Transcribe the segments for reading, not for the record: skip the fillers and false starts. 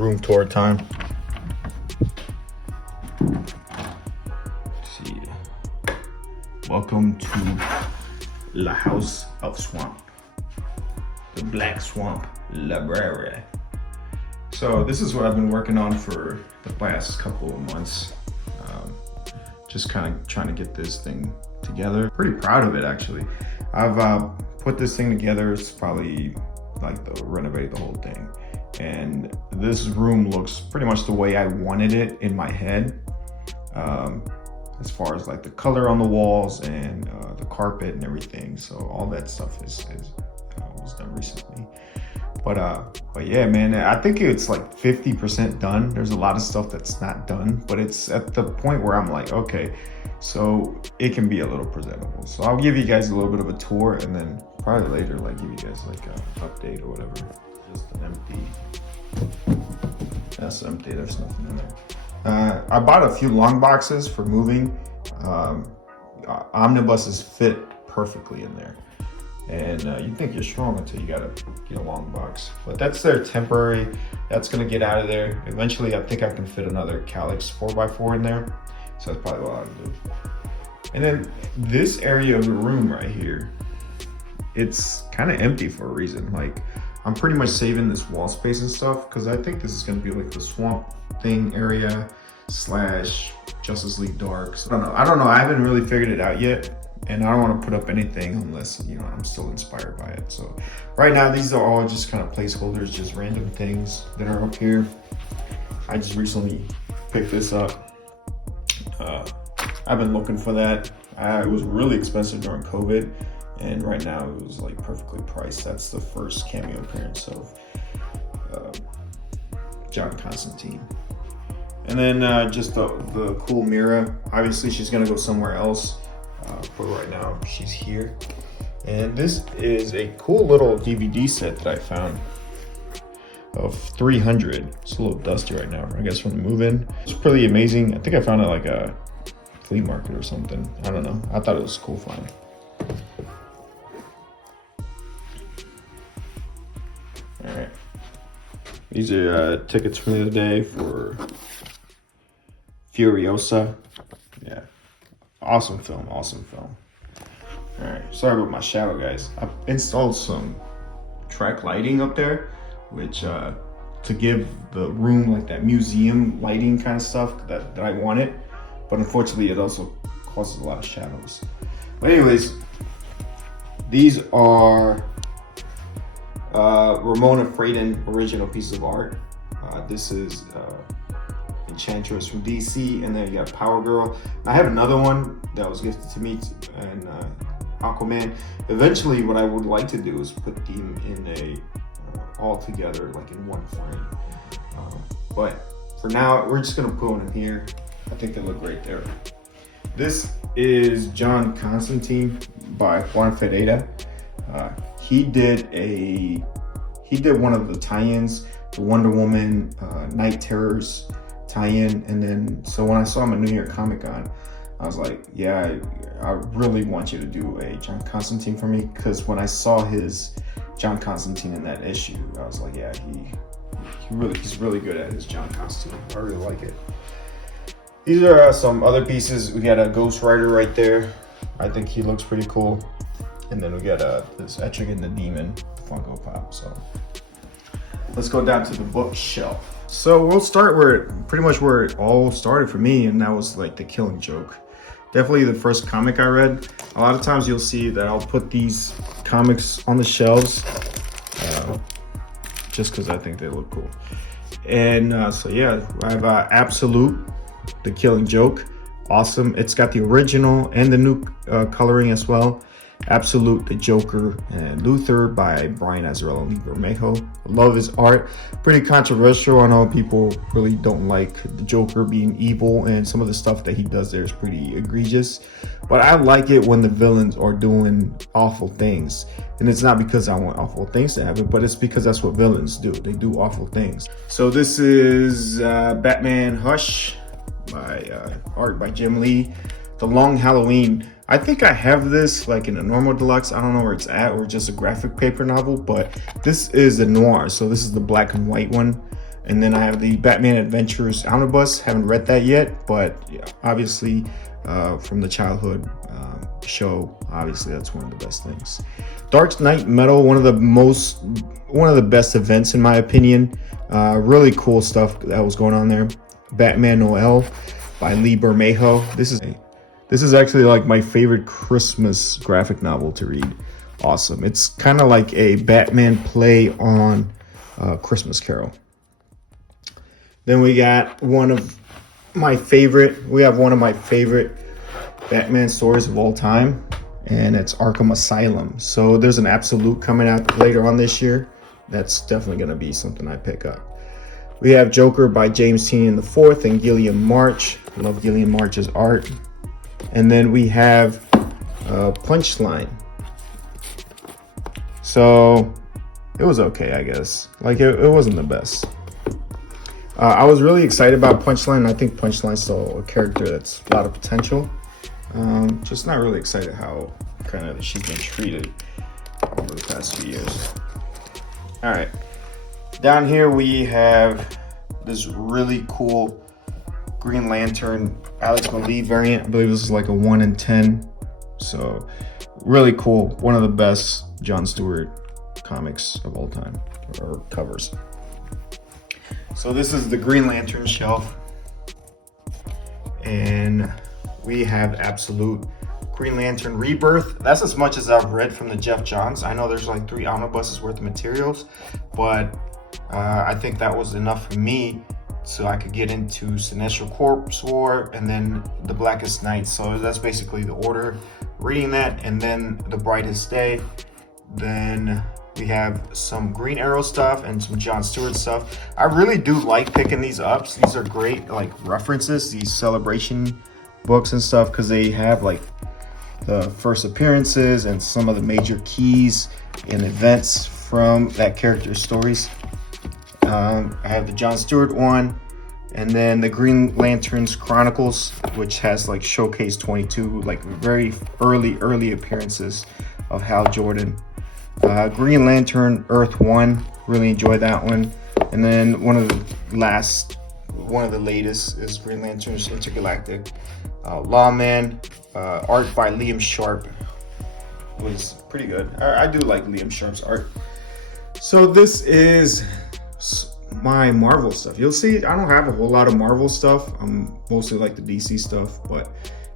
room tour time. Let's see. Welcome to La House of Swamp. The Black Swamp Library. So this is what I've been working on for the past couple of months. Just kind of trying to get this thing together. Pretty proud of it, actually. I've put this thing together. It's probably like renovate the whole thing. And this room looks pretty much the way I wanted it in my head. As far as like the color on the walls and the carpet and everything. So all that stuff was done recently. But yeah, man, I think it's like 50% done. There's a lot of stuff that's not done, but it's at the point where I'm like, okay, so it can be a little presentable. So I'll give you guys a little bit of a tour, and then probably later, like give you guys like an update or whatever. Just an empty, that's empty, there's nothing in there. I bought a few long boxes for moving. Omnibuses fit perfectly in there. And you think you're strong until you gotta get a long box. But that's their temporary, that's gonna get out of there. Eventually, I think I can fit another Calyx 4x4 in there. So that's probably what I'll do. And then this area of the room right here, it's kind of empty for a reason. Like, I'm pretty much saving this wall space and stuff because I think this is gonna be like the Swamp Thing area / Justice League Dark. So I don't know, I haven't really figured it out yet. And I don't want to put up anything unless, you know, I'm still inspired by it. So right now, these are all just kind of placeholders, just random things that are up here. I just recently picked this up. I've been looking for that. It was really expensive during COVID. And right now it was like perfectly priced. That's the first cameo appearance of John Constantine. And then just the cool mirror. Obviously she's gonna go somewhere else. But right now she's here. And this is a cool little DVD set that I found of 300. It's a little dusty right now, I guess, from the move-in. It's pretty amazing. I think I found it like a flea market or something. I don't know. I thought it was a cool find. All right. These are tickets from the other day for Furiosa. Yeah. Awesome film, awesome film. All right, sorry about my shadow, guys. I've installed some track lighting up there, which to give the room like that museum lighting kind of stuff that I wanted. But unfortunately, it also causes a lot of shadows. But anyways, these are Ramona Fradon original pieces of art. This is Enchantress from DC, and then you got Power Girl. I have another one that was gifted to me, and Aquaman. Eventually, what I would like to do is put them in a all together, like in one frame. But for now, we're just gonna put them here. I think they look great there. This is John Constantine by Juan Ferreira. He did one of the tie-ins, the Wonder Woman Night Terrors tie-in, and then so when I saw him at New York Comic Con, I was like, yeah, I really want you to do a John Constantine for me, because when I saw his John Constantine in that issue, I was like, yeah, he's really good at his John Constantine. I really like it. These are some other pieces. We got a Ghost Rider right there. I think he looks pretty cool. And then we got this Etrigan the Demon Funko Pop. So let's go down to the bookshelf. So we'll start where it all started for me, and that was like The Killing Joke. Definitely the first comic I read. A lot of times you'll see that I'll put these comics on the shelves just because I think they look cool. And so yeah, I have Absolute, The Killing Joke. Awesome. It's got the original and the new coloring as well. Absolute, The Joker, and Luther by Brian Azzarello and Lee Bermejo. I love his art. Pretty controversial. I know people really don't like the Joker being evil, and some of the stuff that he does there is pretty egregious. But I like it when the villains are doing awful things. And it's not because I want awful things to happen, but it's because that's what villains do. They do awful things. So this is Batman Hush by art by Jim Lee. The Long Halloween. I think I have this like in a normal deluxe. I don't know where it's at, or just a graphic paper novel, but this is a noir. So this is the black and white one. And then I have the Batman Adventures Omnibus. Haven't read that yet, but yeah, obviously from the childhood show, obviously that's one of the best things. Dark Knight Metal, one of the best events in my opinion. Really cool stuff that was going on there. Batman Noel by Lee Bermejo. This is actually like my favorite Christmas graphic novel to read. Awesome. It's kind of like a Batman play on Christmas Carol. Then we got one of my favorite Batman stories of all time, and it's Arkham Asylum. So there's an Absolute coming out later on this year. That's definitely going to be something I pick up. We have Joker by James Tynion IV and Gilliam March. I love Gilliam March's art. And then we have Punchline. So it was okay, I guess. Like it wasn't the best. I was really excited about Punchline. I think Punchline's still a character that's a lot of potential. Just not really excited how kind of she's been treated over the past few years. All right, down here we have this really cool Green Lantern Alex Maleev variant. I believe this is like a 1 in 10. So really cool. One of the best Jon Stewart comics of all time, or covers. So this is the Green Lantern shelf. And we have Absolute Green Lantern Rebirth. That's as much as I've read from the Jeff Johns. I know there's like 3 omnibuses worth of materials, but I think that was enough for me so I could get into Sinestro Corpse War and then The Blackest Night. So that's basically the order. Reading that, and then The Brightest Day. Then we have some Green Arrow stuff and some Jon Stewart stuff. I really do like picking these up. These are great like references, these celebration books and stuff, because they have like the first appearances and some of the major keys and events from that character's stories. I have the Jon Stewart one, and then the Green Lanterns Chronicles, which has like Showcase 22, like very early appearances of Hal Jordan. Green Lantern Earth 1, really enjoyed that one. And then one of the latest is Green Lanterns Intergalactic Lawman, art by Liam Sharp. It was pretty good. I do like Liam Sharp's art. So this is my Marvel stuff. You'll see I don't have a whole lot of Marvel stuff. I'm mostly like the DC stuff, but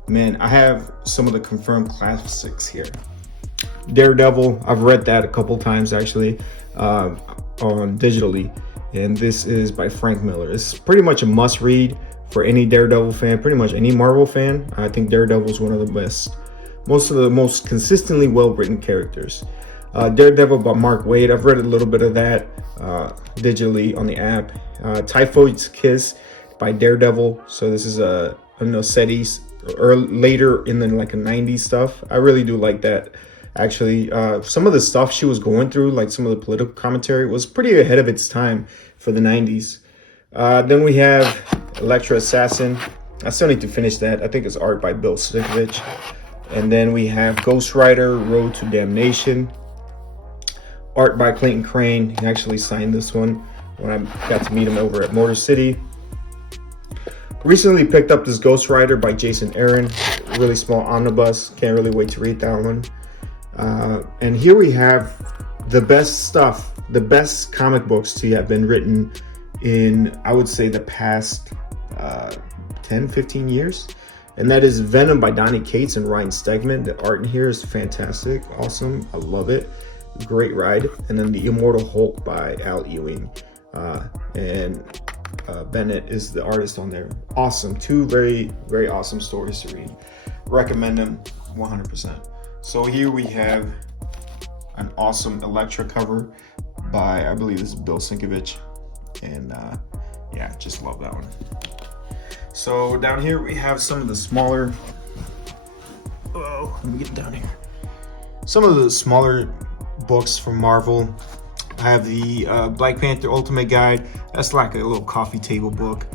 man, I have some of the confirmed classics here. Daredevil, I've read that a couple times actually on digitally, and this is by Frank Miller. It's pretty much a must read for any Daredevil fan, pretty much any Marvel fan. I think Daredevil is one of the best, most consistently well-written characters. Daredevil by Mark Waid, I've read a little bit of that digitally on the app. Typhoid's Kiss by Daredevil. So this is a Nosetti's or later in the like a 90s stuff. I really do like that. Actually, some of the stuff she was going through, like some of the political commentary, was pretty ahead of its time for the 90s. Then we have Elektra Assassin. I still need to finish that. I think it's art by Bill Sienkiewicz. And then we have Ghost Rider Road to Damnation, art by Clayton Crane. He actually signed this one when I got to meet him over at Motor City. Recently picked up this Ghost Rider by Jason Aaron, really small omnibus. Can't really wait to read that one. And here we have the best stuff, the best comic books to have been written in, I would say, the past 10, 15 years. And that is Venom by Donny Cates and Ryan Stegman. The art in here is fantastic, awesome, I love it. Great ride. And then The Immortal Hulk by Al Ewing. And Bennett is the artist on there. Awesome. 2 very, very awesome stories to read. Recommend them 100%. So here we have an awesome Elektra cover by, I believe this is Bill Sienkiewicz. And yeah, just love that one. So down here we have some of the smaller, let me get down here. Some of the smaller books from Marvel. I have the Black Panther Ultimate Guide. That's like a little coffee table book.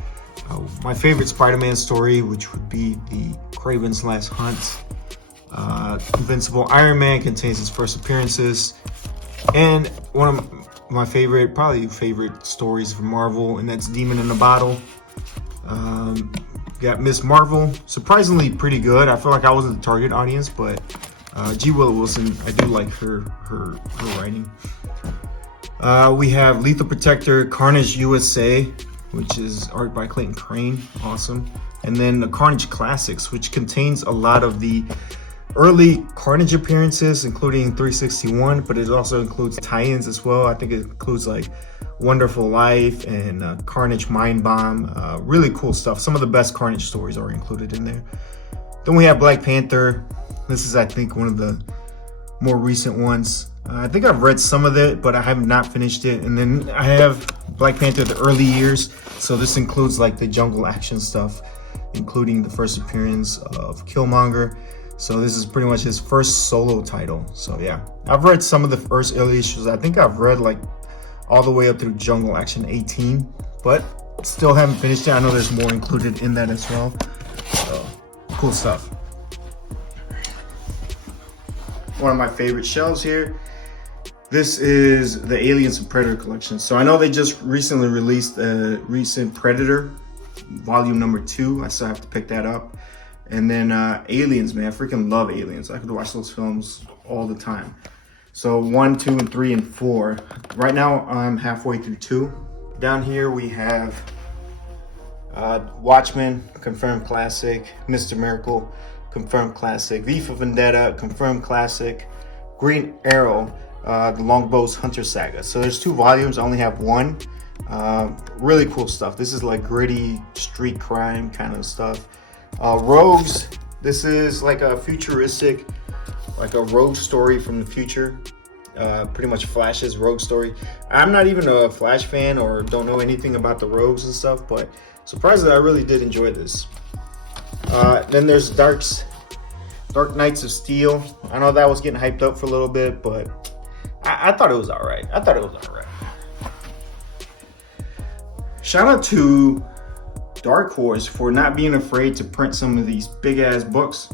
My favorite Spider-Man story, which would be the Kraven's Last Hunt. Invincible Iron Man contains his first appearances. And one of my probably favorite stories from Marvel, and that's Demon in a Bottle. Got Miss Marvel, surprisingly pretty good. I feel like I wasn't the target audience, but G. Willow Wilson, I do like her writing. We have Lethal Protector, Carnage USA, which is art by Clayton Crane, awesome. And then the Carnage Classics, which contains a lot of the early Carnage appearances, including 361, but it also includes tie-ins as well. I think it includes like Wonderful Life and Carnage Mind Bomb. Really cool stuff. Some of the best Carnage stories are included in there. Then we have Black Panther. This is, I think, one of the more recent ones. I think I've read some of it, but I have not finished it. And then I have Black Panther, the early years. So this includes like the jungle action stuff, including the first appearance of Killmonger. So this is pretty much his first solo title. So yeah, I've read some of the first early issues. I think I've read like all the way up through Jungle Action 18, but still haven't finished it. I know there's more included in that as well. So cool stuff. One of my favorite shelves here. This is the Aliens and Predator collection. So I know they just recently released a recent Predator, volume number 2. I still have to pick that up. And then Aliens, man, I freaking love Aliens. I could watch those films all the time. So 1, 2, and 3, and 4. Right now I'm halfway through 2. Down here we have Watchmen, confirmed classic. Mr. Miracle, confirmed classic. V for Vendetta, confirmed classic. Green Arrow, the Longbow's Hunter Saga. So there's 2 volumes. I only have 1. Really cool stuff. This is like gritty street crime kind of stuff. Rogues, this is like a futuristic, like a rogue story from the future. Pretty much Flash's rogue story. I'm not even a Flash fan or don't know anything about the rogues and stuff, but surprisingly I really did enjoy this. Then there's Dark Knights of Steel. I know that was getting hyped up for a little bit, but I thought it was all right. Shout out to Dark Horse for not being afraid to print some of these big ass books.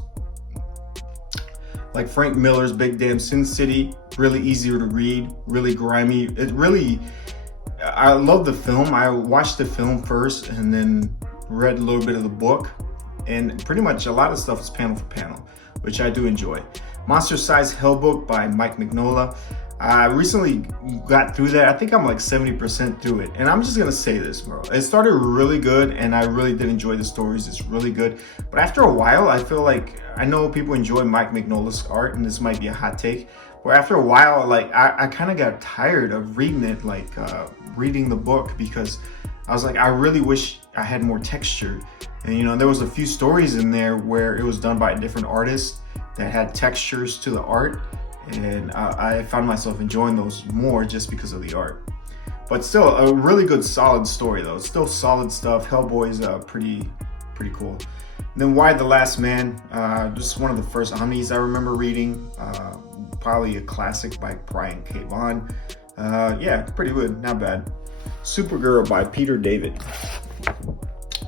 Like Frank Miller's Big Damn Sin City, really easier to read, really grimy. I love the film. I watched the film first and then read a little bit of the book. And pretty much a lot of stuff is panel for panel, which I do enjoy. Monster Size Hell Book by Mike Mignola. I recently got through that. I think I'm like 70% through it. And I'm just going to say this, bro. It started really good and I really did enjoy the stories. It's really good. But after a while, I feel like, I know people enjoy Mike Mignola's art and this might be a hot take. But after a while, like I kind of got tired of reading it, like reading the book, because I was like, I really wish I had more texture. And, you know, there was a few stories in there where it was done by a different artist that had textures to the art. And I found myself enjoying those more just because of the art. But still, a really good, solid story, though. It's still solid stuff. Hellboy is pretty cool. And then Why the Last Man? Just one of the first Omnis I remember reading. Probably a classic by Brian K. Vaughan. Yeah, pretty good. Not bad. Supergirl by Peter David.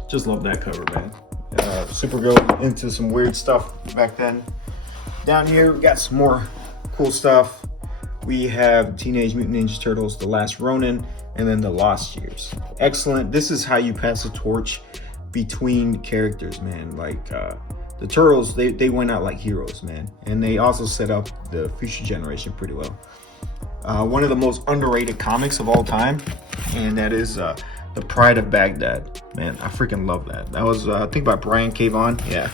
Just love that cover, man. Supergirl into some weird stuff back then. Down here, we got some more cool stuff. We have Teenage Mutant Ninja Turtles, The Last Ronin, and then The Lost Years. Excellent. This is how you pass the torch between characters, man. Like the Turtles, they went out like heroes, man. And they also set up the future generation pretty well. One of the most underrated comics of all time, and that is The Pride of Baghdad. Man, I freaking love that. That was, I think, by Brian K. Vaughan. Yeah.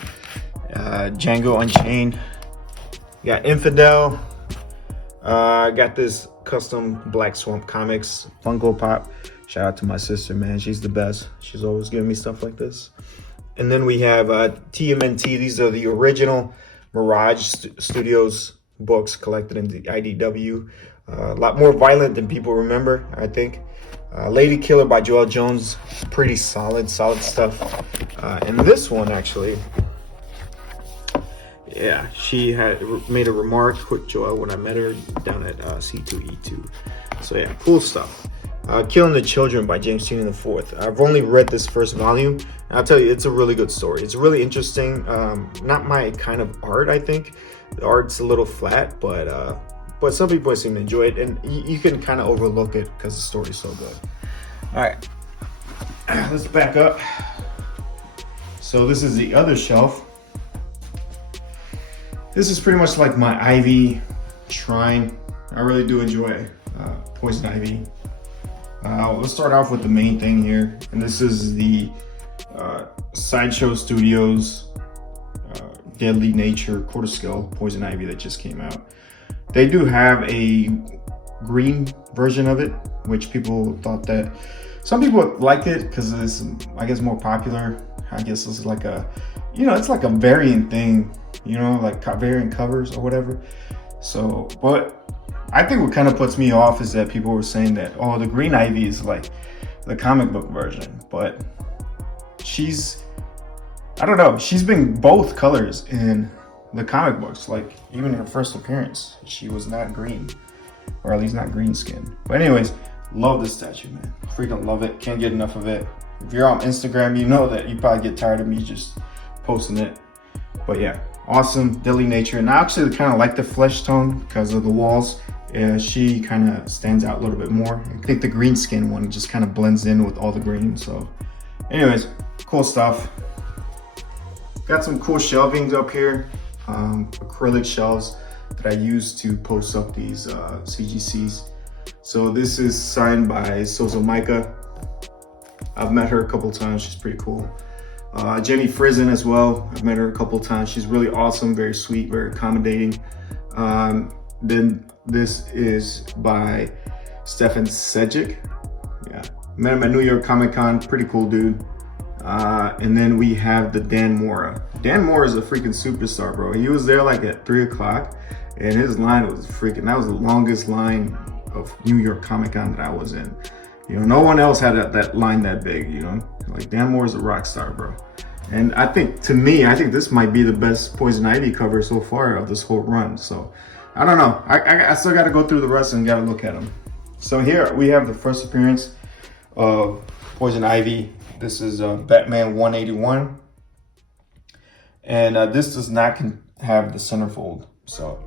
Django Unchained. You got Infidel. I got this custom Black Swamp Comics Funko Pop. Shout out to my sister, man. She's the best. She's always giving me stuff like this. And then we have TMNT. These are the original Mirage Studios books collected in the IDW. A lot more violent than people remember, I think. Lady Killer by Joel Jones. Pretty solid stuff. And this one, actually, yeah, she had made a remark with Joel when I met her down at C2E2. So yeah, cool stuff. Killing the Children by James Tynion IV. I've only read this first volume, and I'll tell you, it's a really good story. It's really interesting. Not my kind of art, I think. The art's a little flat, but but some people seem to enjoy it, and you can kind of overlook it because the story's so good. All right, let's back up. So this is the other shelf. This is pretty much like my ivy shrine. I really do enjoy poison ivy. Let's start off with the main thing here, and this is the Sideshow Studios Deadly Nature quarter scale poison ivy that just came out. They do have a green version of it, which people thought that some people liked it because it's, I guess, more popular. I guess it's like a, you know, it's like a variant thing, you know, like variant covers or whatever. So, but I think what kind of puts me off is that people were saying that, oh, the green ivy is like the comic book version, but I don't know, she's been both colors in the comic books. Like even in her first appearance, she was not green, or at least not green skin. But anyways, love this statue, man. Freaking love it. Can't get enough of it. If you're on Instagram, you know that you probably get tired of me just posting it. But yeah, awesome Deadly Nature. And I actually kind of like the flesh tone because of the walls. She kind of stands out a little bit more. I think the green skin one just kind of blends in with all the green. So anyways, cool stuff. Got some cool shelvings up here, acrylic shelves that I use to post up these CGCs. So this is signed by Sosa Micah. I've met her a couple times, she's pretty cool. Jenny Frizen as well, I've met her a couple times. She's really awesome, very sweet, very accommodating. Then this is by Stefan Sejic. Yeah, met him at New York Comic Con, pretty cool dude. And then we have the Dan Mora. Dan Mora is a freaking superstar, bro. He was there like at 3 o'clock, and his line was freaking, that was the longest line of New York Comic Con that I was in. You know, no one else had that line that big, you know? Like, Dan Mora's a rock star, bro. And I think, to me, I think this might be the best Poison Ivy cover so far of this whole run. So, I don't know. I still got to go through the rest and got to look at them. So here we have the first appearance of Poison Ivy. This is Batman 181. And this does not have the centerfold. So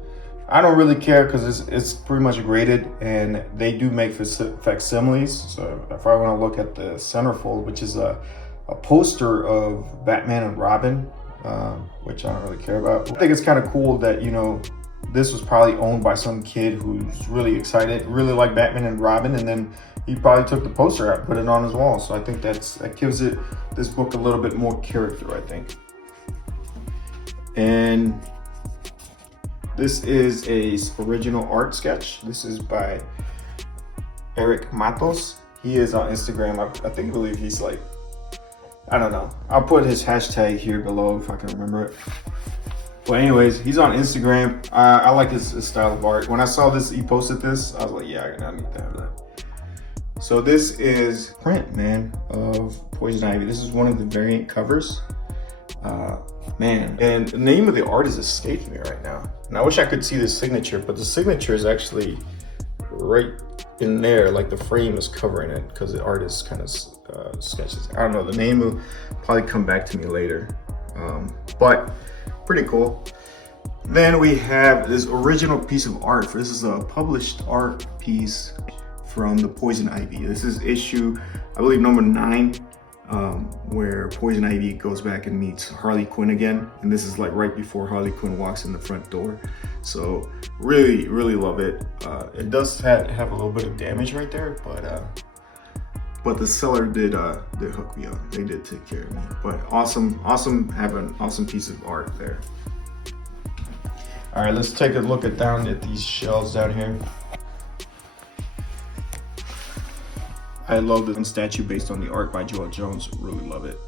I don't really care because it's pretty much graded, and they do make facsimiles. So if I want to look at the centerfold, which is a poster of Batman and Robin, which I don't really care about. I think it's kind of cool that, you know, this was probably owned by some kid who's really excited, really like Batman and Robin, and then he probably took the poster out, put it on his wall. So I think that gives this book a little bit more character, I think. And this is a original art sketch. This is by Eric Matos. He is on Instagram. I believe he's like, I don't know. I'll put his hashtag here below if I can remember it. But anyways, he's on Instagram. I like his style of art. When I saw this, he posted this, I was like, yeah, I need to have that. So this is print, man, of Poison Ivy. This is one of the variant covers. Man, and the name of the artist escapes me right now. And I wish I could see the signature, but the signature is actually right in there, like the frame is covering it because the artist kind of sketches. I don't know, the name will probably come back to me later. But pretty cool. Then we have this original piece of art. This is a published art piece from the Poison Ivy. This is issue, I believe, number 9. Where Poison Ivy goes back and meets Harley Quinn again, and this is like right before Harley Quinn walks in the front door. So really love it. It does have a little bit of damage right there, but the seller did hook me up. They did take care of me. But awesome, have an awesome piece of art there. All right, let's take a look down at these shelves down here. I love this statue based on the art by Joel Jones. Really love it.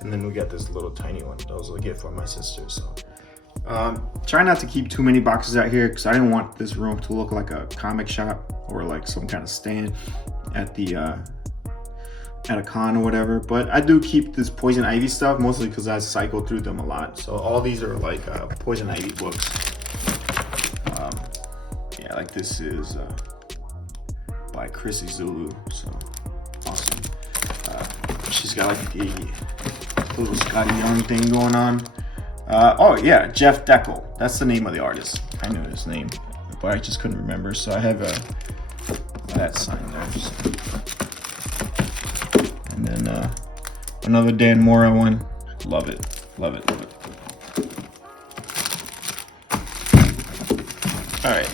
And then we got this little tiny one. That was a gift from my sister. So try not to keep too many boxes out here because I didn't want this room to look like a comic shop or like some kind of stand at a con or whatever. But I do keep this Poison Ivy stuff mostly because I cycle through them a lot. So all these are like Poison Ivy books. Yeah, like this is by Chrissy Zulu. So awesome. She's got like a little Scotty Young thing going on. Oh yeah, Jeff Deckel. That's the name of the artist. I knew his name. but I just couldn't remember. So I have that sign there. So. And then another Dan Mora one. Love it, love it, love it. All right.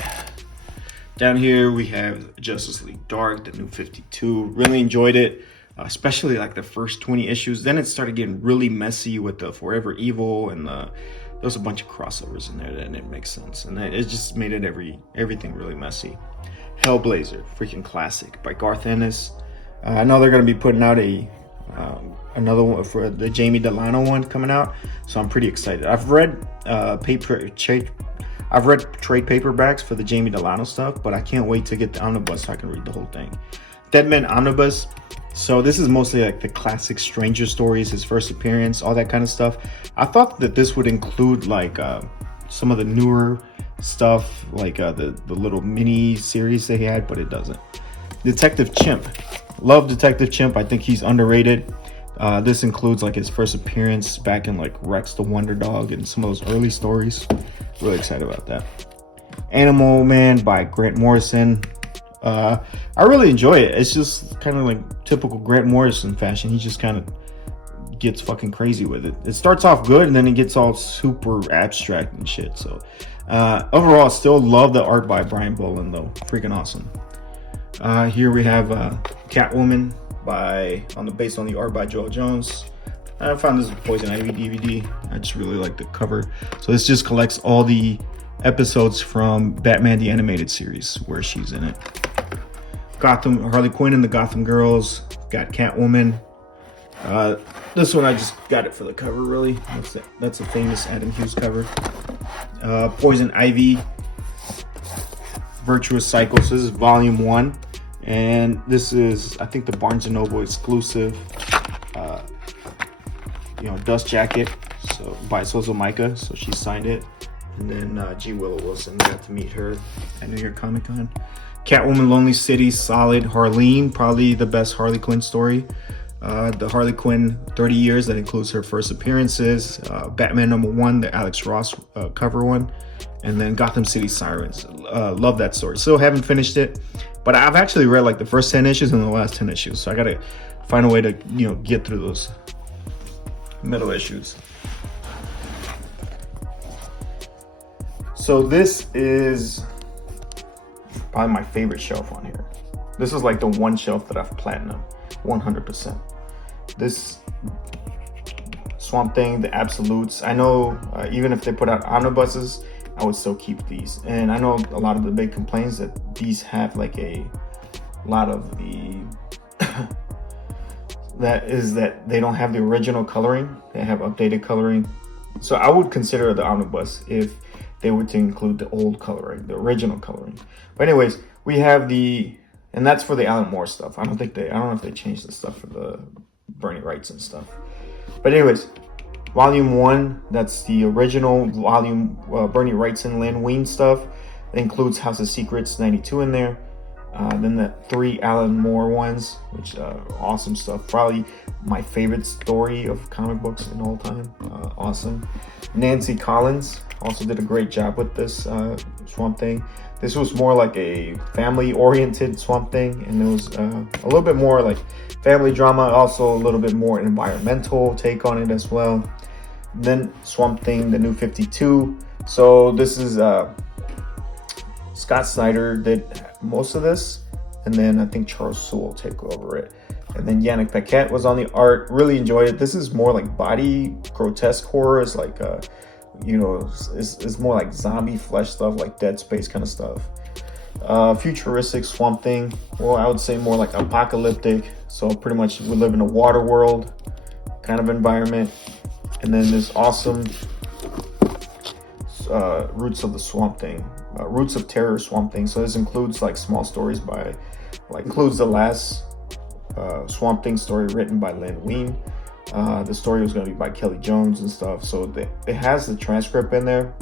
Down here we have Justice League Dark, the new 52. Really enjoyed it, especially like the first 20 issues. Then it started getting really messy with the Forever Evil, and there was a bunch of crossovers in there that didn't make sense, and it just made it everything really messy. Hellblazer, freaking classic by Garth Ennis. I know they're gonna be putting out another one for the Jamie Delano one coming out, so I'm pretty excited. I've read trade paperbacks for the Jamie Delano stuff, but I can't wait to get the Omnibus so I can read the whole thing. Deadman Omnibus. So this is mostly like the classic Stranger stories, his first appearance, all that kind of stuff. I thought that this would include like some of the newer stuff, like the little mini series they had, but it doesn't. Detective Chimp. Love Detective Chimp. I think he's underrated. This includes like his first appearance back in like Rex the Wonder Dog and some of those early stories. Really excited about that. Animal Man by Grant Morrison. I really enjoy it. It's just kind of like typical Grant Morrison fashion. He just kind of gets fucking crazy with it. It starts off good and then it gets all super abstract and shit. So overall, still love the art by Brian Boland though. Freaking awesome. Here we have Catwoman based on the art by Joel Jones. I found this Poison Ivy DVD. I just really like the cover. So this just collects all the episodes from Batman the Animated Series where she's in it. Harley Quinn and the Gotham Girls. Got Catwoman. This one I just got it for the cover, really. That's a famous Adam Hughes cover. Poison Ivy. Virtuous Cycle. So this is volume 1. And this is, I think, the Barnes & Noble exclusive. Dust Jacket, so by Sozo Micah, so she signed it. And then G. Willow Wilson, got to meet her at New York Comic Con. Catwoman, Lonely City, solid. Harleen, probably the best Harley Quinn story. The Harley Quinn 30 years, that includes her first appearances. Batman #1, the Alex Ross cover one. And then Gotham City Sirens. Love that story. Still haven't finished it, but I've actually read like the first 10 issues and the last 10 issues. So I gotta find a way to, get through those middle issues. So this is probably my favorite shelf on here. This is like the one shelf that I've platinum 100%. This Swamp Thing, the Absolutes. I know even if they put out omnibuses, I would still keep these. And I know a lot of the big complaints that these have like a lot of the that they don't have the original coloring. They have updated coloring. So I would consider the omnibus if they were to include the old coloring, the original coloring. But anyways, we have and that's for the Alan Moore stuff. I don't know if they changed the stuff for the Bernie Wrights and stuff. But anyways, volume 1, that's the original volume, Bernie Wrights and Len Wein stuff. It includes House of Secrets 92 in there. Then the 3 Alan Moore ones, which awesome stuff. Probably my favorite story of comic books in all time. Awesome. Nancy Collins also did a great job with this Swamp Thing. This was more like a family-oriented Swamp Thing, and it was a little bit more like family drama, also a little bit more environmental take on it as well. And then Swamp Thing, the new 52. So this is Scott Snyder did most of this, and then I think Charles Soule take over it. And then Yannick Paquette was on the art. Really enjoyed it. This is more like body grotesque horror. It's like it's more like zombie flesh stuff, like Dead Space kind of stuff. Futuristic Swamp Thing. Well, I would say more like apocalyptic. So pretty much we live in a water world kind of environment. And then this awesome Roots of the Swamp Thing. Roots of Terror Swamp Thing. So this includes like small stories includes the last Swamp Thing story written by Len Wein. The story was going to be by Kelly Jones and stuff. So it has the transcript in there,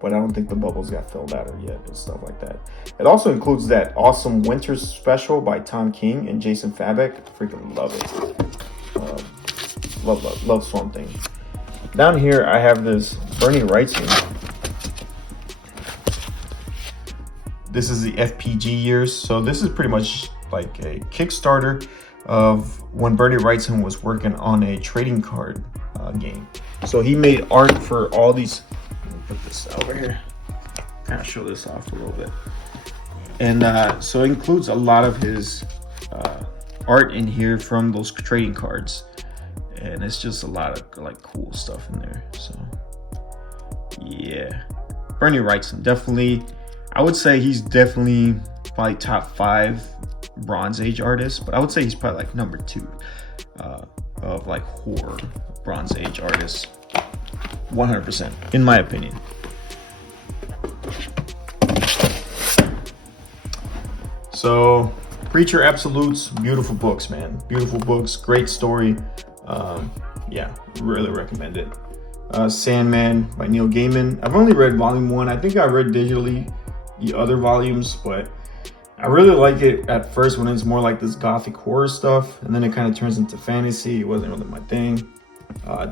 but I don't think the bubbles got filled out yet and stuff like that. It also includes that awesome winter special by Tom King and Jason Fabek. Freaking love it. Love Swamp Thing. Down here I have this Bernie Wrightson. This is the FPG years. So this is pretty much like a Kickstarter of when Bernie Wrightson was working on a trading card game. So he made art for all these. Let me put this over here. Kind of show this off a little bit. And so it includes a lot of his art in here from those trading cards. And it's just a lot of like cool stuff in there. So yeah, Bernie Wrightson, definitely, I would say he's definitely probably top 5 Bronze Age artists, but I would say he's probably like number 2 of like horror Bronze Age artists, 100%, in my opinion. So Creature Absolutes, beautiful books, man. Beautiful books, great story. Yeah, really recommend it. Sandman by Neil Gaiman. I've only read volume 1. I think I read digitally the other volumes, but I really like it at first when it's more like this gothic horror stuff, and then it kind of turns into fantasy. It wasn't really my thing.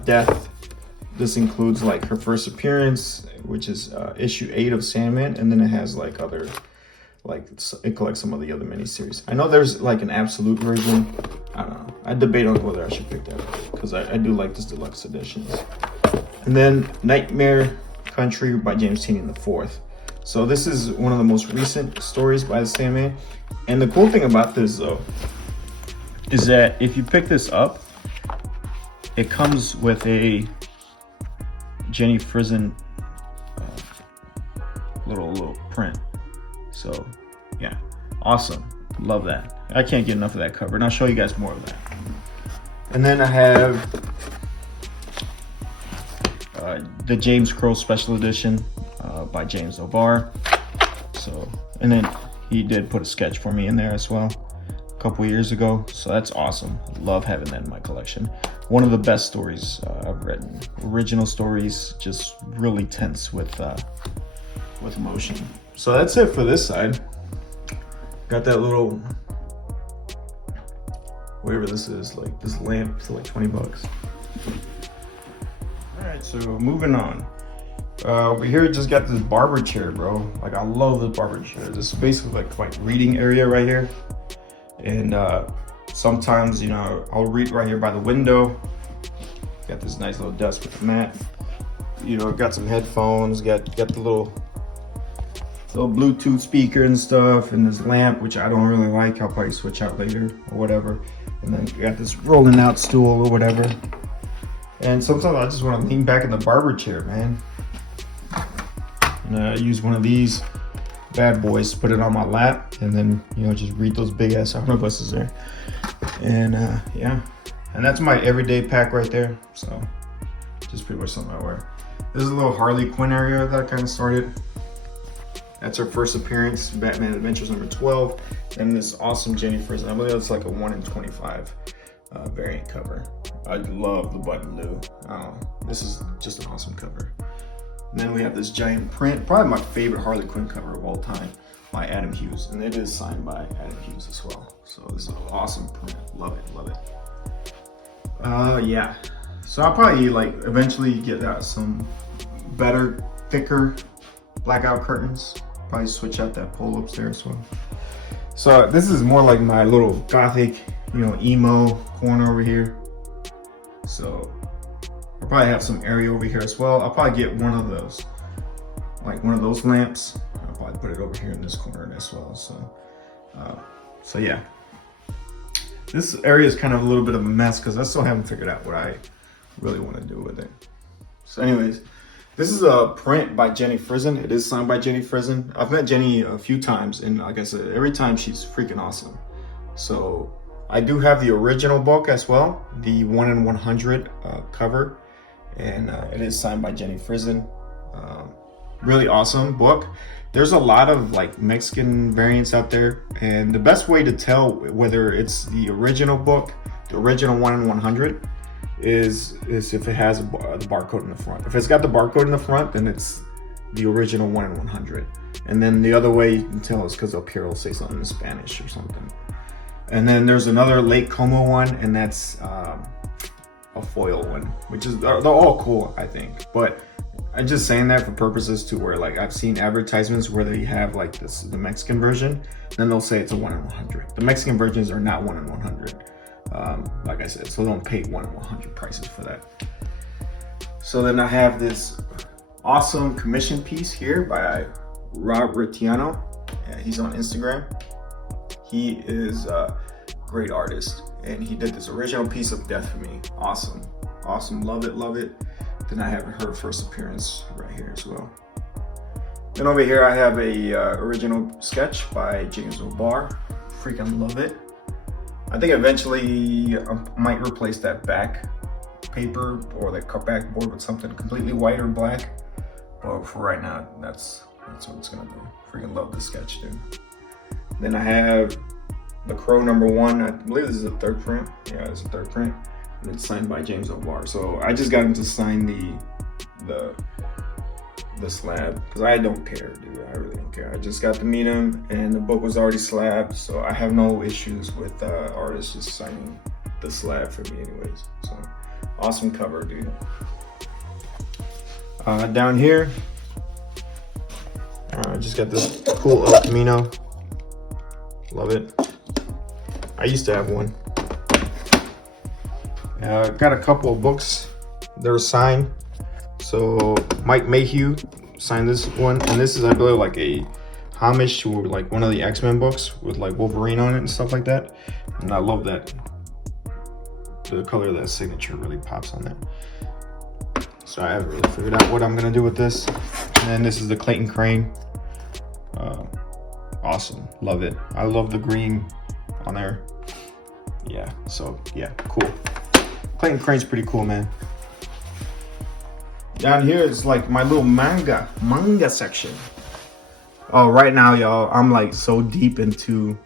Death. This includes like her first appearance, which is issue 8 of Sandman, and then it has like other, like it collects some of the other miniseries. I know there's like an absolute version. I don't know. I debate on whether I should pick that up because I do like this deluxe editions. And then Nightmare Country by James Tynion IV. So this is one of the most recent stories by the Sandman. And the cool thing about this though is that if you pick this up, it comes with a Jenny Frison little print. So yeah, awesome. Love that. I can't get enough of that cover, and I'll show you guys more of that. And then I have the James Crow Special Edition by James O'Barr. So, and then he did put a sketch for me in there as well a couple years ago. So that's awesome. Love having that in my collection. One of the best stories I've written. Original stories, just really tense with emotion. So that's it for this side. Got that little, whatever this is, like this lamp for like 20 bucks. All right, so moving on. Over here, just got this barber chair, bro. Like I love this barber chair. This is basically like my reading area right here. And sometimes, you know, I'll read right here by the window. Got this nice little desk with a mat. You know, got some headphones, got the little Bluetooth speaker and stuff, and this lamp, which I don't really like. I'll probably switch out later or whatever. And then we got this rolling out stool or whatever. And sometimes I just want to lean back in the barber chair, man. And I use one of these bad boys to put it on my lap, and then, you know, just read those big ass omnibuses there. And yeah, and that's my everyday pack right there. So just pretty much something I wear. This is a little Harley Quinn area that I kind of started. That's her first appearance, Batman Adventures number 12. And this awesome Jenny Frison. I believe it's like a 1 in 25 variant cover. I love the button blue. This is just an awesome cover. And then we have this giant print, probably my favorite Harley Quinn cover of all time, by Adam Hughes. And it is signed by Adam Hughes as well. So this is an awesome print. Love it, love it. Yeah. So I'll probably like eventually get out some better, thicker blackout curtains. Probably switch out that pole upstairs as well. So this is more like my little gothic, you know, emo corner over here. So I'll probably have some area over here as well. I'll probably get one of those, like one of those lamps. I'll probably put it over here in this corner as well. So yeah, this area is kind of a little bit of a mess because I still haven't figured out what I really want to do with it. So anyways, this is a print by Jenny Frison. It is signed by Jenny Frison. I've met Jenny a few times, and like I said, every time she's freaking awesome. So I do have the original book as well, the 1 in 100 cover, and it is signed by Jenny Frison. Really awesome book. There's a lot of like Mexican variants out there, and the best way to tell whether it's the original book, the original 1 in 100, is if it has the barcode in the front. If it's got the barcode in the front, then it's the original 1 in 100. And then the other way you can tell is because up here it'll say something in Spanish or something. And then there's another Lake Como one, and that's a foil one, which is, they're all cool, I think. But I'm just saying that for purposes to where like I've seen advertisements where they have like this the Mexican version, then they'll say it's a 1 in 100. The Mexican versions are not 1 in 100. Like I said, so don't pay 1 in 100 prices for that. So then I have this awesome commission piece here by Rob Ritiano. He's on Instagram. He is a great artist, and he did this original piece of Death for Me. Awesome, awesome, love it, love it. Then I have her first appearance right here as well. Then over here I have a original sketch by James O'Barr. Freaking love it. I think eventually I might replace that back paper or the backboard with something completely white or black. But for right now, that's what it's gonna do. Freaking love this sketch, dude. Then I have The Crow #1. I believe this is a third print. Yeah, it's a third print. And it's signed by James O'Barr. So I just got him to sign the slab because I don't care, dude. I really don't care. I just got to meet him, and the book was already slabbed, so I have no issues with artists just signing the slab for me, anyways. So awesome cover, dude. Down here, I just got this cool El Camino. Love it. I used to have one. Got a couple of books that are signed. So Mike Mayhew signed this one, and this is, I believe, like a homage to like one of the X-Men books with like Wolverine on it and stuff like that. And I love that. The color of that signature really pops on that. So I haven't really figured out what I'm gonna do with this. And then this is the Clayton Crane. Awesome, love it. I love the green on there. Yeah, so yeah, cool. Clayton Crane's pretty cool, man. Down here is like my little manga section. Oh, right now, y'all, I'm like so deep into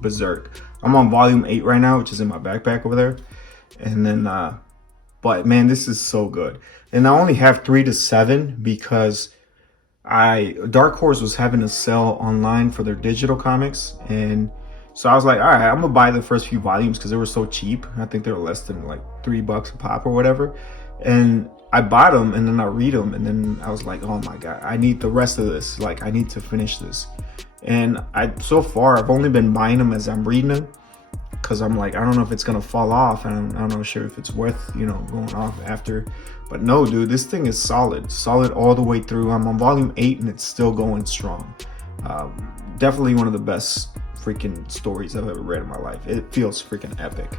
Berserk. I'm on volume 8 right now, which is in my backpack over there. And then, but man, this is so good. And I only have 3 to 7 because Dark Horse was having a sale online for their digital comics. And so I was like, all right, I'm gonna buy the first few volumes because they were so cheap. I think they were less than like $3 a pop or whatever. And I bought them, and then I read them, and then I was like, oh my God, I need the rest of this. Like, I need to finish this. And so far, I've only been buying them as I'm reading them because I'm like, I don't know if it's gonna fall off, and I'm not sure if it's worth, going off after. But no, dude, this thing is solid all the way through. I'm on volume 8, and it's still going strong. Definitely one of the best freaking stories I've ever read in my life. It feels freaking epic.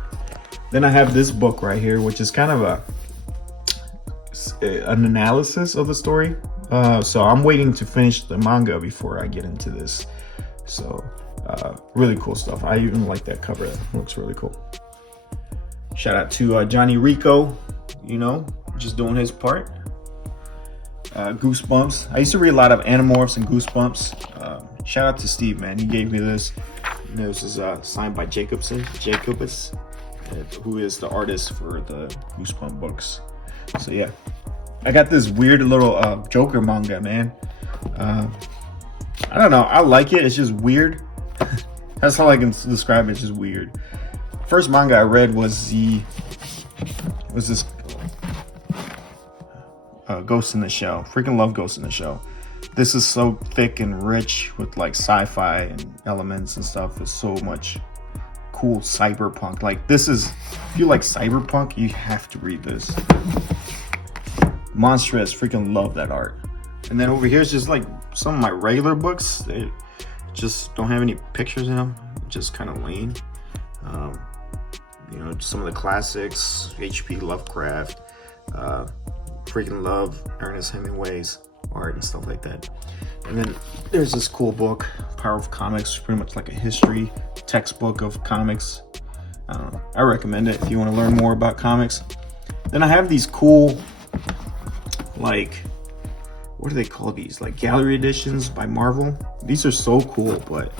Then I have this book right here, which is kind of an analysis of the story. So I'm waiting to finish the manga before I get into this. So really cool stuff. I even like that cover. It looks really cool. Shout out to Johnny Rico, just doing his part. Goosebumps. I used to read a lot of Animorphs and Goosebumps. Shout out to Steve, man. He gave me this. This is signed by Jacobus, who is the artist for the Goosebump books. So yeah, I got this weird little Joker manga, man. I don't know. I like it. It's just weird. That's how I can describe it. It's just weird. First manga I read was this Ghost in the Shell. Freaking love Ghost in the Shell. This is so thick and rich with like sci-fi and elements and stuff. It's so much cool cyberpunk. Like, this is, if you like cyberpunk, you have to read this. Monstrous. Freaking love that art. And then over here is just like some of my regular books. They just don't have any pictures in them. Just kind of lame. Some of the classics, H.P. Lovecraft. Freaking love Ernest Hemingway's art and stuff like that. And then there's this cool book, Power of Comics, pretty much like a history textbook of comics. I don't know. I recommend it if you want to learn more about comics. Then I have these cool, like, what do they call these? Like gallery editions by Marvel. These are so cool, but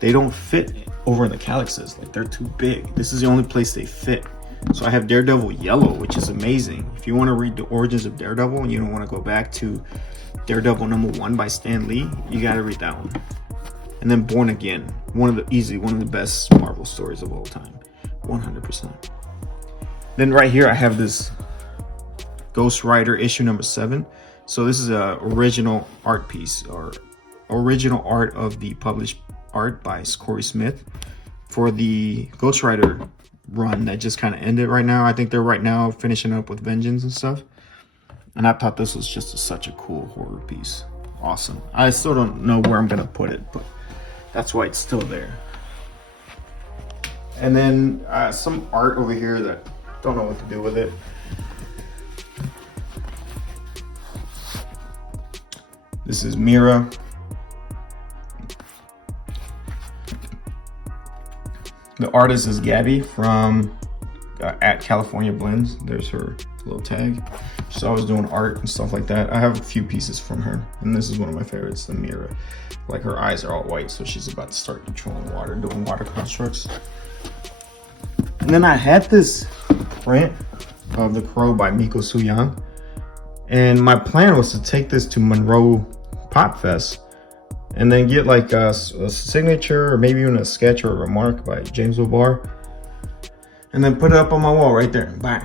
they don't fit over in the calyxes. Like, they're too big. This is the only place they fit. So I have Daredevil Yellow, which is amazing. If you want to read the origins of Daredevil and you don't want to go back to Daredevil #1 by Stan Lee, you got to read that one. And then Born Again, one of the best Marvel stories of all time, 100%. Then right here I have this Ghost Rider issue #7. So this is a original art piece, or original art of the published art by Corey Smith for the Ghost Rider run that just kind of ended right now. I think they're right now finishing up with Vengeance and stuff. And I thought this was just such a cool horror piece. Awesome. I still don't know where I'm gonna put it, but that's why it's still there. And then some art over here that don't know what to do with it. This is Mira. The artist is Gabby from at California Blends. There's her little tag. She's always doing art and stuff like that. I have a few pieces from her, and this is one of my favorites, the Mira. Like, her eyes are all white, so she's about to start controlling water, doing water constructs. And then I had this print of The Crow by Miko Soo-young, and my plan was to take this to Monroe Pop Fest and then get like a signature, or maybe even a sketch or a remark by James O'Barr, and then put it up on my wall right there. Bang.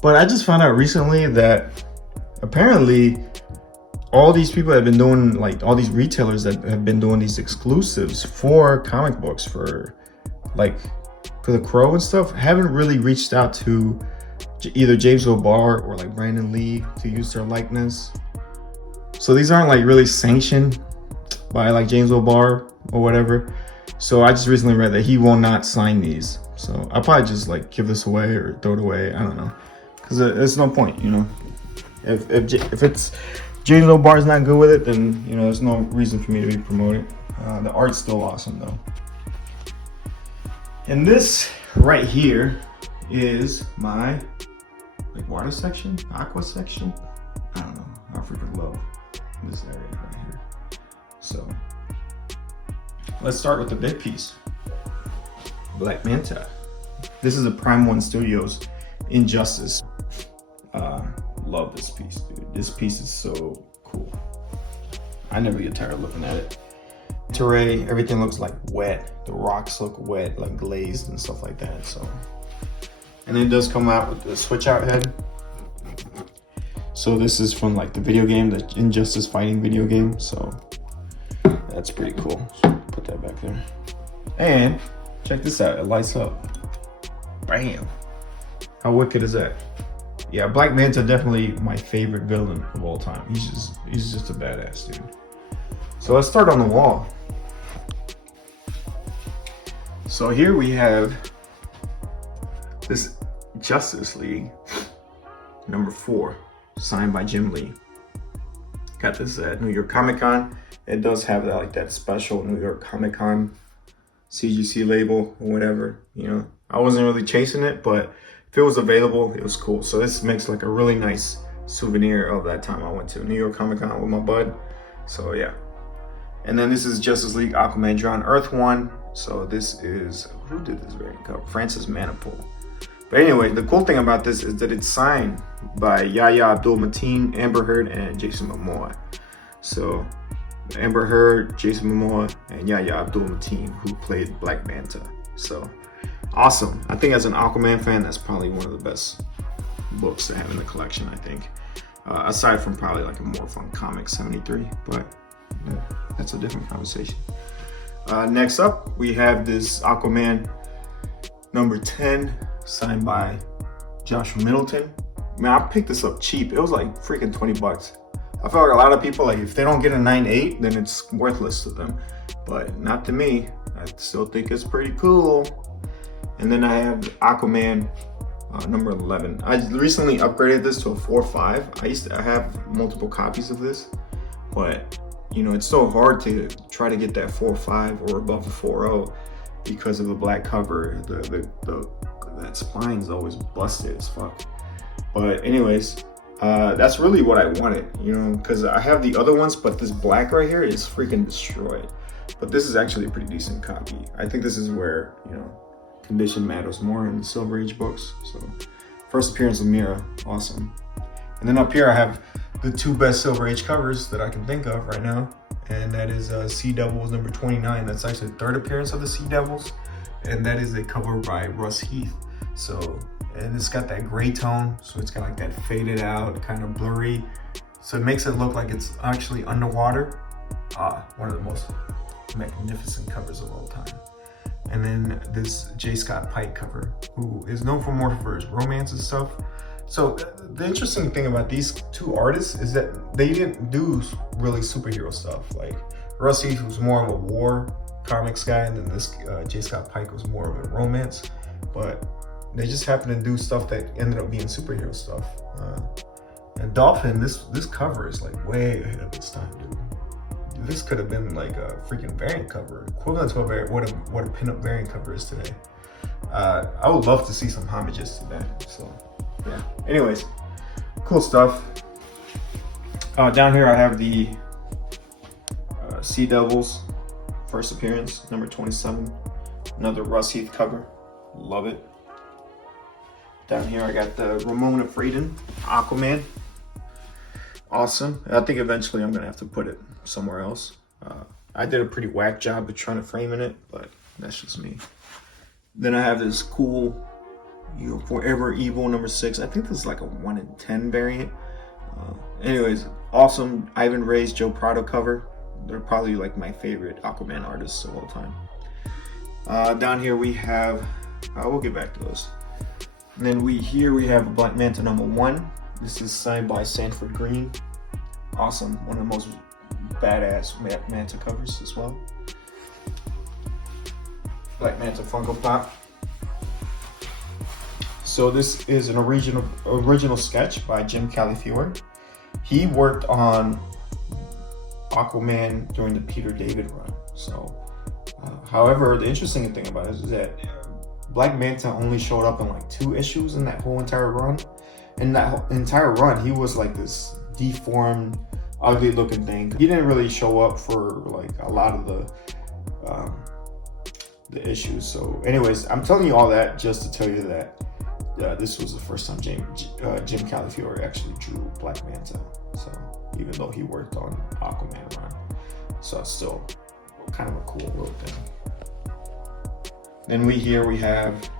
But I just found out recently that apparently all these people have been doing, like all these retailers that have been doing these exclusives for comic books for The Crow and stuff, haven't really reached out to either James O'Barr or like Brandon Lee to use their likeness. So these aren't like really sanctioned by like James O'Barr or whatever. So I just recently read that he will not sign these. So I'll probably just like give this away or throw it away. I don't know, because there's no point, you know. If it's James O'Barr's not good with it, then you know there's no reason for me to be promoting. The art's still awesome though. And this right here is my like water section, aqua section. I don't know. I freaking love this area right here. So let's start with the big piece, Black Manta. This is a Prime One Studios Injustice. Love this piece, dude. This piece is so cool. I never get tired of looking at it. Terrain, everything looks like wet. The rocks look wet, like glazed and stuff like that. So, and it does come out with the switch out head. So this is from like the video game, the Injustice fighting video game. So that's pretty cool. So put that back there. And check this out, it lights up. Bam. How wicked is that? Yeah, Black Manta definitely my favorite villain of all time. He's just a badass dude. So let's start on the wall. So here we have this Justice League number 4, signed by Jim Lee. Got this at New York Comic Con. It does have that like that special New York Comic Con CGC label or whatever. You know, I wasn't really chasing it, but if it was available, it was cool. So this makes like a really nice souvenir of that time I went to New York Comic Con with my bud. So yeah. And then this is Justice League Aquaman Drawn Earth 1. So this is, who did this variant cover? Francis Manapul. But anyway, the cool thing about this is that it's signed by Yahya Abdul-Mateen, Amber Heard, and Jason Momoa. So Amber Heard, Jason Momoa, and Yahya Abdul-Mateen, who played Black Manta. So awesome. I think as an Aquaman fan, that's probably one of the best books to have in the collection, I think. Aside from probably like a more fun comic 73, but yeah, that's a different conversation. Next up, we have this Aquaman number 10, signed by Joshua Middleton. Man, I picked this up cheap. It was like freaking 20 bucks. I feel like a lot of people, like if they don't get a 9.8, then it's worthless to them. But not to me. I still think it's pretty cool. And then I have Aquaman number 11. I recently upgraded this to a 4.5. I have multiple copies of this, but you know, it's so hard to try to get that 4.5 or above a 4.0 because of the black cover. That spline's always busted as fuck. But anyways, that's really what I wanted, you know, because I have the other ones, but this black right here is freaking destroyed. But this is actually a pretty decent copy. I think this is where, you know, condition matters more in the Silver Age books. So first appearance of Mira, awesome. And then up here I have the 2 best Silver Age covers that I can think of right now, and that is Sea Devils number 29. That's actually the 3rd appearance of the Sea Devils, and that is a cover by Russ Heath. So, and it's got that gray tone, so it's got like that faded out, kind of blurry So it makes it look like it's actually underwater. One of the most magnificent covers of all time. And then this J. Scott Pike cover, who is known for more for his romance and stuff. So the interesting thing about these two artists is that they didn't do really superhero stuff. Like Russ Heath was more of a war comics guy, and then this J. Scott Pike was more of a romance. But they just happened to do stuff that ended up being superhero stuff. And Dolphin, this cover is like way ahead of its time, dude. This could have been like a freaking variant cover, equivalent to what a pinup variant cover is today. I would love to see some homages to that. So yeah. Anyways, cool stuff. Down here I have the Sea Devils first appearance, number 27. Another Russ Heath cover. Love it. Down here I got the Ramona Fradon Aquaman. Awesome. I think eventually I'm gonna have to put it somewhere else. I did a pretty whack job of trying to frame in it, but that's just me. Then I have this cool, Forever Evil number 6. I think this is like a 1 in 10 variant. Anyways, awesome Ivan Reyes, Joe Prado cover. They're probably like my favorite Aquaman artists of all time. Down here we have, we'll get back to those. And then we have Black Manta number 1. This is signed by Sanford Green. Awesome, one of the most badass Manta covers as well. Black Manta Funko Pop. So this is an original sketch by Jim Calafiore. He worked on Aquaman during the Peter David run. So, however, the interesting thing about it is that Black Manta only showed up in like 2 issues in that whole entire run. In that entire run, he was like this deformed, ugly looking thing. He didn't really show up for like a lot of the issues. So anyways, I'm telling you all that just to tell you that this was the first time Jim Calafiore actually drew Black Manta. So even though he worked on Aquaman run, so it's still kind of a cool little thing. Then we have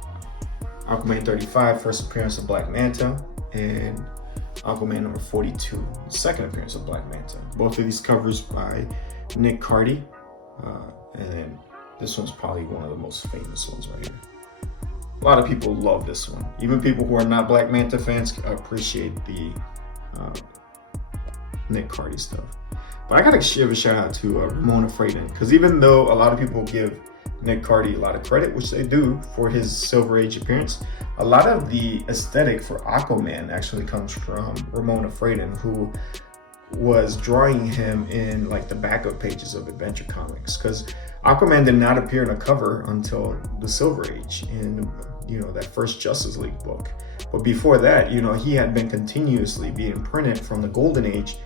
Aquaman 35, first appearance of Black Manta, and Aquaman number 42, second appearance of Black Manta. Both of these covers by Nick Cardy, and then this one's probably one of the most famous ones right here. A lot of people love this one. Even people who are not Black Manta fans appreciate the Nick Cardy stuff. But I gotta give a shout out to Ramona Fradon, because even though a lot of people give Nick Cardy a lot of credit, which they do, for his Silver Age appearance, a lot of the aesthetic for Aquaman actually comes from Ramona Fradon, who was drawing him in like the backup pages of Adventure Comics, because Aquaman did not appear in a cover until the Silver Age in that first Justice League book. But before that, he had been continuously being printed from the Golden Age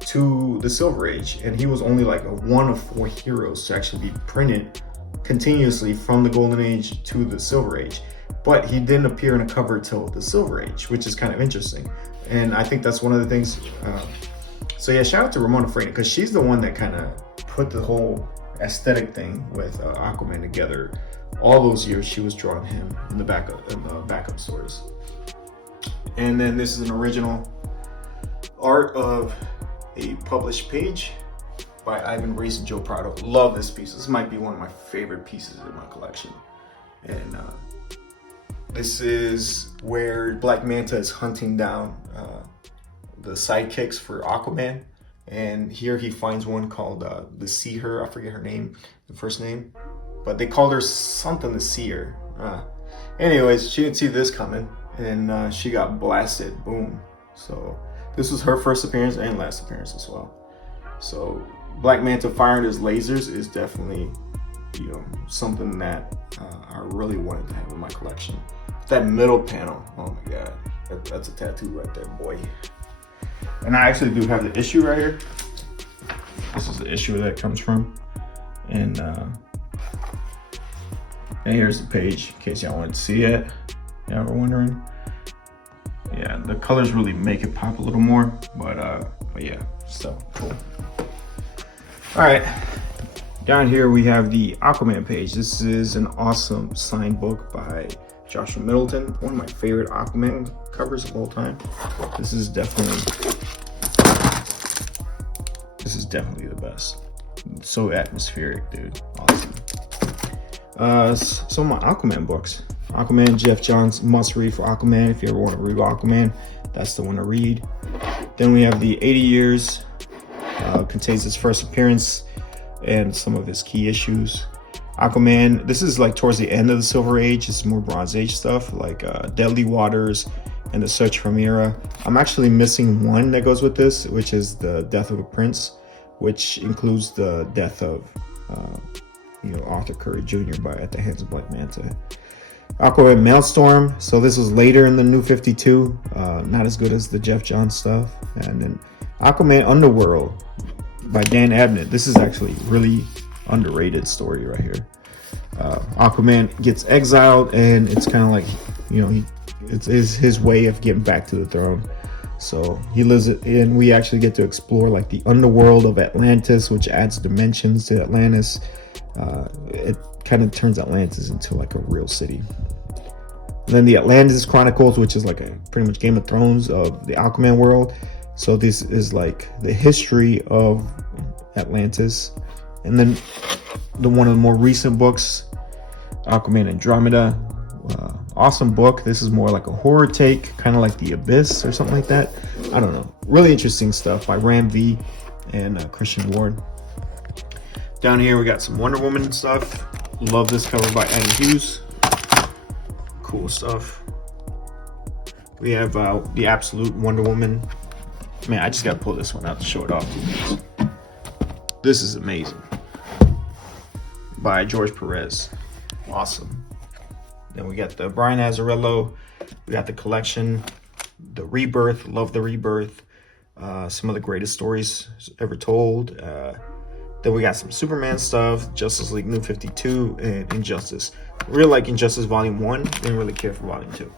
to the Silver Age, and he was only like one of 4 heroes to actually be printed continuously from the Golden Age to the Silver Age. But he didn't appear in a cover till the Silver Age, which is kind of interesting. And I think that's one of the things. So yeah, shout out to Ramona Fradon, because she's the one that kind of put the whole aesthetic thing with Aquaman together. All those years she was drawing him in the backup stories. And then this is an original art of a published page by Ivan Reyes and Joe Prado. Love this piece. This might be one of my favorite pieces in my collection. And this is where Black Manta is hunting down the sidekicks for Aquaman. And here he finds one called the Seer. I forget her name, the first name. But they called her something the Seer. Anyways, she didn't see this coming, and she got blasted. Boom. So this was her first appearance and last appearance as well. So Black Manta firing his lasers is definitely, something that I really wanted to have in my collection. That middle panel, oh my god, that's a tattoo right there, boy. And I actually do have the issue right here. This is the issue that it comes from, and here's the page in case y'all wanted to see it. Y'all were wondering. Yeah, the colors really make it pop a little more, but yeah, so cool. All right, down here we have the Aquaman page. This is an awesome signed book by Joshua Middleton, one of my favorite Aquaman covers of all time. This is definitely this is definitely the best. It's so atmospheric, dude. Awesome. Some of my Aquaman books. Aquaman, Jeff Johns, must read for Aquaman. If you ever want to read Aquaman, that's the one to read. Then we have the 80 Years, contains his first appearance and some of his key issues. Aquaman, this is like towards the end of the Silver Age. It's more Bronze Age stuff, like Deadly Waters and The Search for Mira. I'm actually missing one that goes with this, which is The Death of a Prince, which includes the death of Arthur Curry Jr. at the hands of Black Manta. Aquaman Maelstrom, so this was later in the New 52, not as good as the Jeff Johns stuff. And then Aquaman Underworld by Dan Abnett. This is actually really underrated story right here. Aquaman gets exiled, and it's kind of like, it's his way of getting back to the throne. So he lives in, we actually get to explore like the underworld of Atlantis, which adds dimensions to Atlantis. It kind of turns Atlantis into like a real city. And then the Atlantis Chronicles, which is like a pretty much Game of Thrones of the Aquaman world. So this is like the history of Atlantis. And then one of the more recent books, Aquaman Andromeda. Awesome book. This is more like a horror take, kind of like The Abyss or something like that. I don't know. Really interesting stuff by Ram V and Christian Ward. Down here we got some Wonder Woman stuff. Love this cover by Adam Hughes. Cool stuff. We have the Absolute Wonder Woman. Man, I just gotta pull this one out to show it off to you guys. This is amazing. By George Perez. Awesome. Then we got the Brian Azzarello. We got the collection, The Rebirth. Love The Rebirth. Some of the greatest stories ever told. Then we got some Superman stuff, Justice League New 52, and Injustice. Really like Injustice Volume 1. Didn't really care for Volume 2.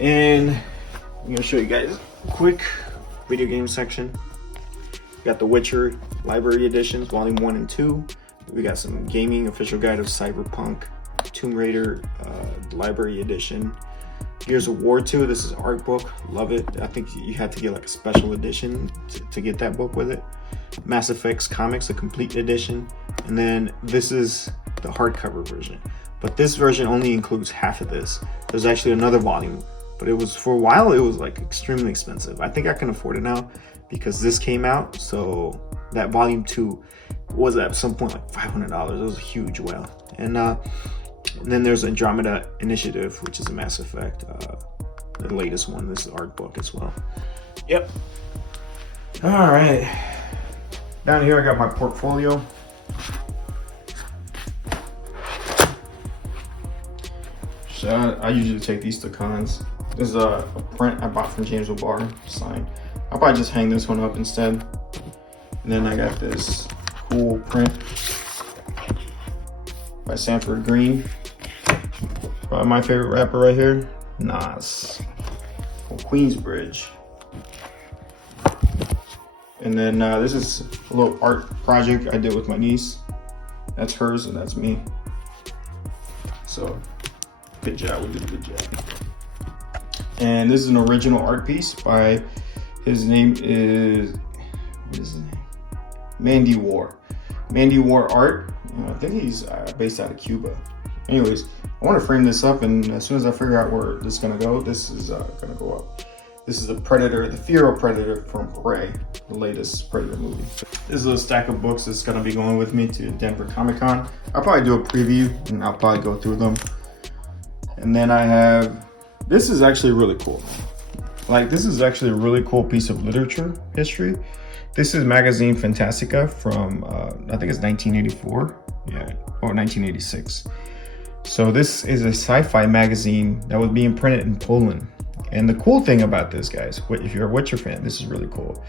And I'm going to show you guys a quick video game section. We got The Witcher Library Editions, Volume 1 and 2. We got some gaming, official guide of Cyberpunk, Tomb Raider, Library Edition. Gears of War 2, this is art book, love it. I think you had to get like a special edition to get that book with it. Mass Effects Comics, a complete edition. And then this is the hardcover version. But this version only includes half of this. There's actually another volume, but it was, for a while, it was like extremely expensive. I think I can afford it now because this came out. So that volume 2 was at some point like $500. It was a huge whale. And then there's Andromeda Initiative, which is a Mass Effect, the latest one. This is art book as well. Yep. All right. Down here I got my portfolio. So I usually take these to cons. This is a print I bought from James O'Barr, signed. I'll probably just hang this one up instead. And then I got this cool print by Sanford Green. Probably my favorite rapper right here, Nas, from Queensbridge. And then this is a little art project I did with my niece. That's hers and that's me. So, good job, we did a good job. And this is an original art piece by, his name is, what is his name? Mandy War. Mandy War Art. I think he's based out of Cuba. Anyways, I want to frame this up, and as soon as I figure out where this is gonna go, this is gonna go up. This is the Predator, the Feral Predator from Prey, the latest Predator movie. This is a stack of books that's gonna be going with me to Denver Comic Con. I'll probably do a preview, and I'll probably go through them. And then I have, this is actually really cool. Like, this is actually a really cool piece of literature history. This is Magazine Fantastica from, I think it's 1984, yeah, or 1986. So this is a sci-fi magazine that was being printed in Poland. And the cool thing about this, guys, if you're a Witcher fan, this is really cool,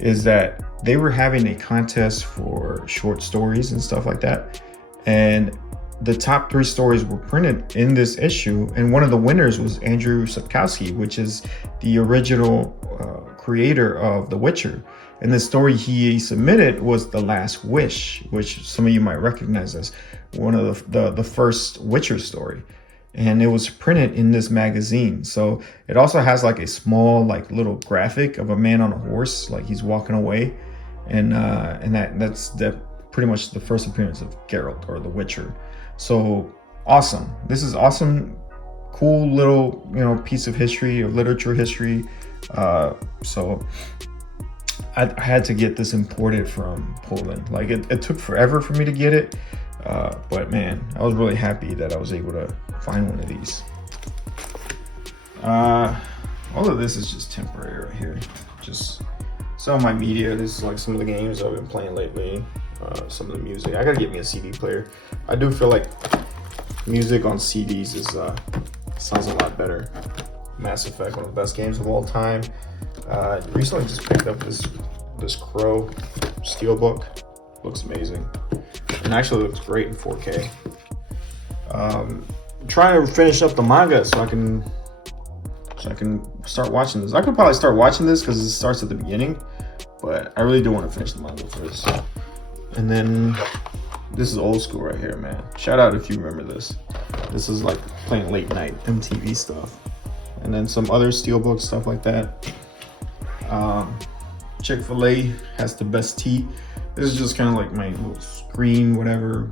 is that they were having a contest for short stories and stuff like that. And the top 3 stories were printed in this issue. And one of the winners was Andrew Sapkowski, which is the original creator of The Witcher. And the story he submitted was The Last Wish, which some of you might recognize as one of the first Witcher story. And it was printed in this magazine. So it also has like a small, like little graphic of a man on a horse, like he's walking away. and that's pretty much the first appearance of Geralt, or the Witcher. So awesome. This is awesome, cool little, you know, piece of history, or literature history. So I had to get this imported from Poland. Like it took forever for me to get it, but man, I was really happy that I was able to find one of these. All of this is just temporary right here. Just some of my media. This is like some of the games I've been playing lately. Some of the music. I gotta get me a CD player. I do feel like music on CDs is sounds a lot better. Mass Effect, one of the best games of all time. Recently just picked up this Crow Steelbook. Looks amazing, and actually looks great in 4K. Trying to finish up the manga so I can start watching this. I could probably start watching this because it starts at the beginning, but I really do want to finish the manga first. And then this is old school right here, man. Shout out if you remember this. This is like playing late night MTV stuff. And then some other Steelbook stuff like that. Chick-fil-A has the best tea. This is just kind of like my little screen, whatever,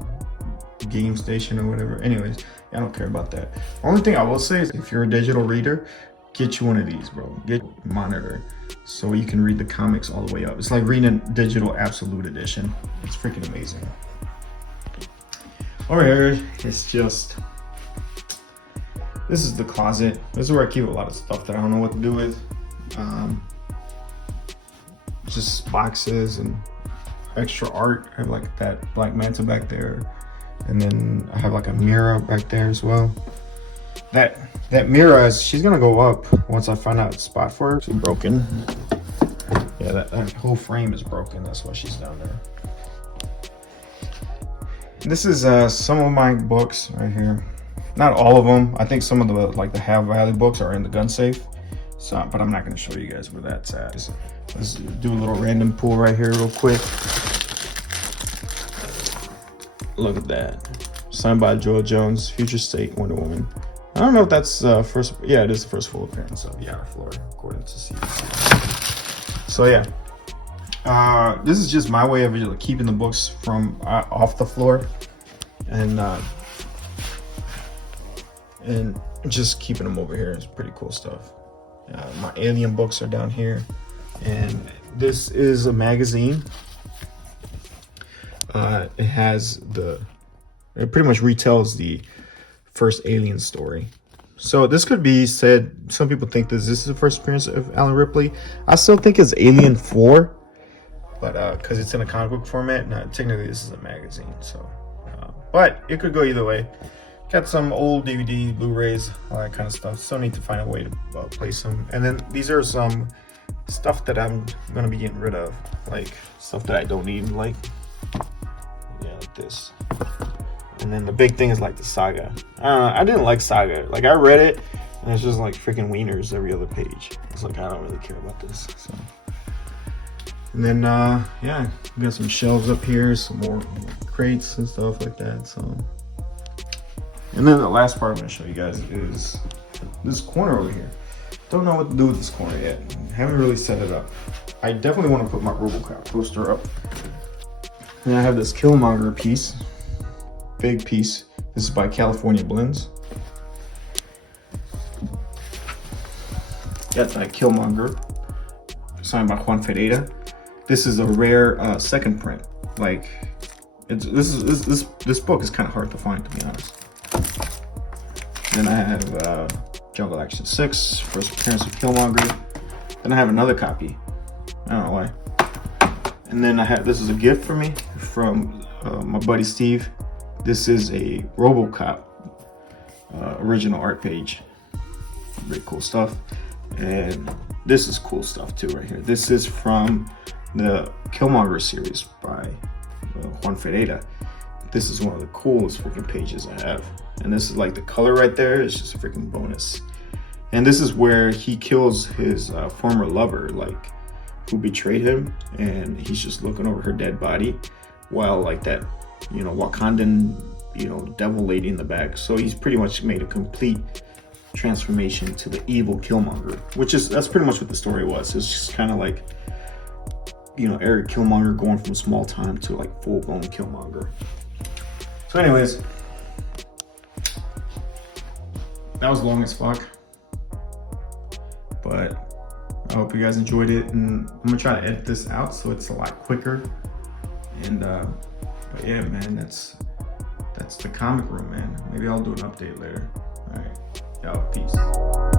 game station or whatever. Anyways, I don't care about that. Only thing I will say is if you're a digital reader, get you one of these, bro. Get a monitor so you can read the comics all the way up. It's like reading a digital absolute edition. It's freaking amazing. Over here, it's just, this is the closet. This is where I keep a lot of stuff that I don't know what to do with. Just boxes and extra art. I have like that Black Manta back there. And then I have like a mirror back there as well. That mirror, she's gonna go up once I find out a spot for her. She's broken. Yeah, that whole frame is broken. That's why she's down there. This is some of my books right here. Not all of them. I think some of the have value books are in the gun safe. So, but I'm not gonna show you guys where that's at. Let's do a little random pull right here real quick. Look at that. Signed by Joel Jones, Future State, Wonder Woman. I don't know if that's first. Yeah, it is the first full appearance of Yara Flor, according to CGC. So yeah, this is just my way of keeping the books from off the floor, and just keeping them over here. It's pretty cool stuff. My Alien books are down here, and this is a magazine. It pretty much retells the first Alien story. So this could be said, some people think this is the first appearance of Alan Ripley. I still think it's Alien 4, but because it's in a comic book format. Now, technically this is a magazine, so but it could go either way. Got some old DVDs, Blu-rays, all that kind of stuff. Still need to find a way to place them. And then these are some stuff that I'm gonna be getting rid of, like stuff that I don't need, like this. And then the big thing is like the Saga. I didn't like Saga. Like I read it and it's just like freaking wieners every other page. It's like I don't really care about this. So, and then yeah, we got some shelves up here, some more crates and stuff like that. So, and then the last part I'm gonna show you guys is this corner over here. Don't know what to do with this corner yet. Haven't really set it up. I definitely want to put my RoboCop poster up. And I have this Killmonger piece, big piece. This is by California Blends. Got that Killmonger, signed by Juan Ferreira. This is a rare second print. Like, this book is kind of hard to find, to be honest. Then I have Jungle Action 6, first appearance of Killmonger. Then I have another copy. I don't know why. And then I have, this is a gift for me from my buddy Steve. This is a RoboCop original art page. Very cool stuff. And this is cool stuff too right here. This is from the Killmonger series by Juan Ferreira. This is one of the coolest freaking pages I have. And this is like the color right there. It's just a freaking bonus. And this is where he kills his former lover, like, who betrayed him, and he's just looking over her dead body while like that, you know, Wakandan, you know, devil lady in the back. So he's pretty much made a complete transformation to the evil Killmonger, that's pretty much what the story was. It's just kind of like you know, Eric Killmonger going from small time to like full-blown Killmonger. So anyways, that was long as fuck, but I hope you guys enjoyed it, and I'm gonna try to edit this out so it's a lot quicker. And but yeah, man, that's the comic room, man. Maybe I'll do an update later. All right, y'all, peace.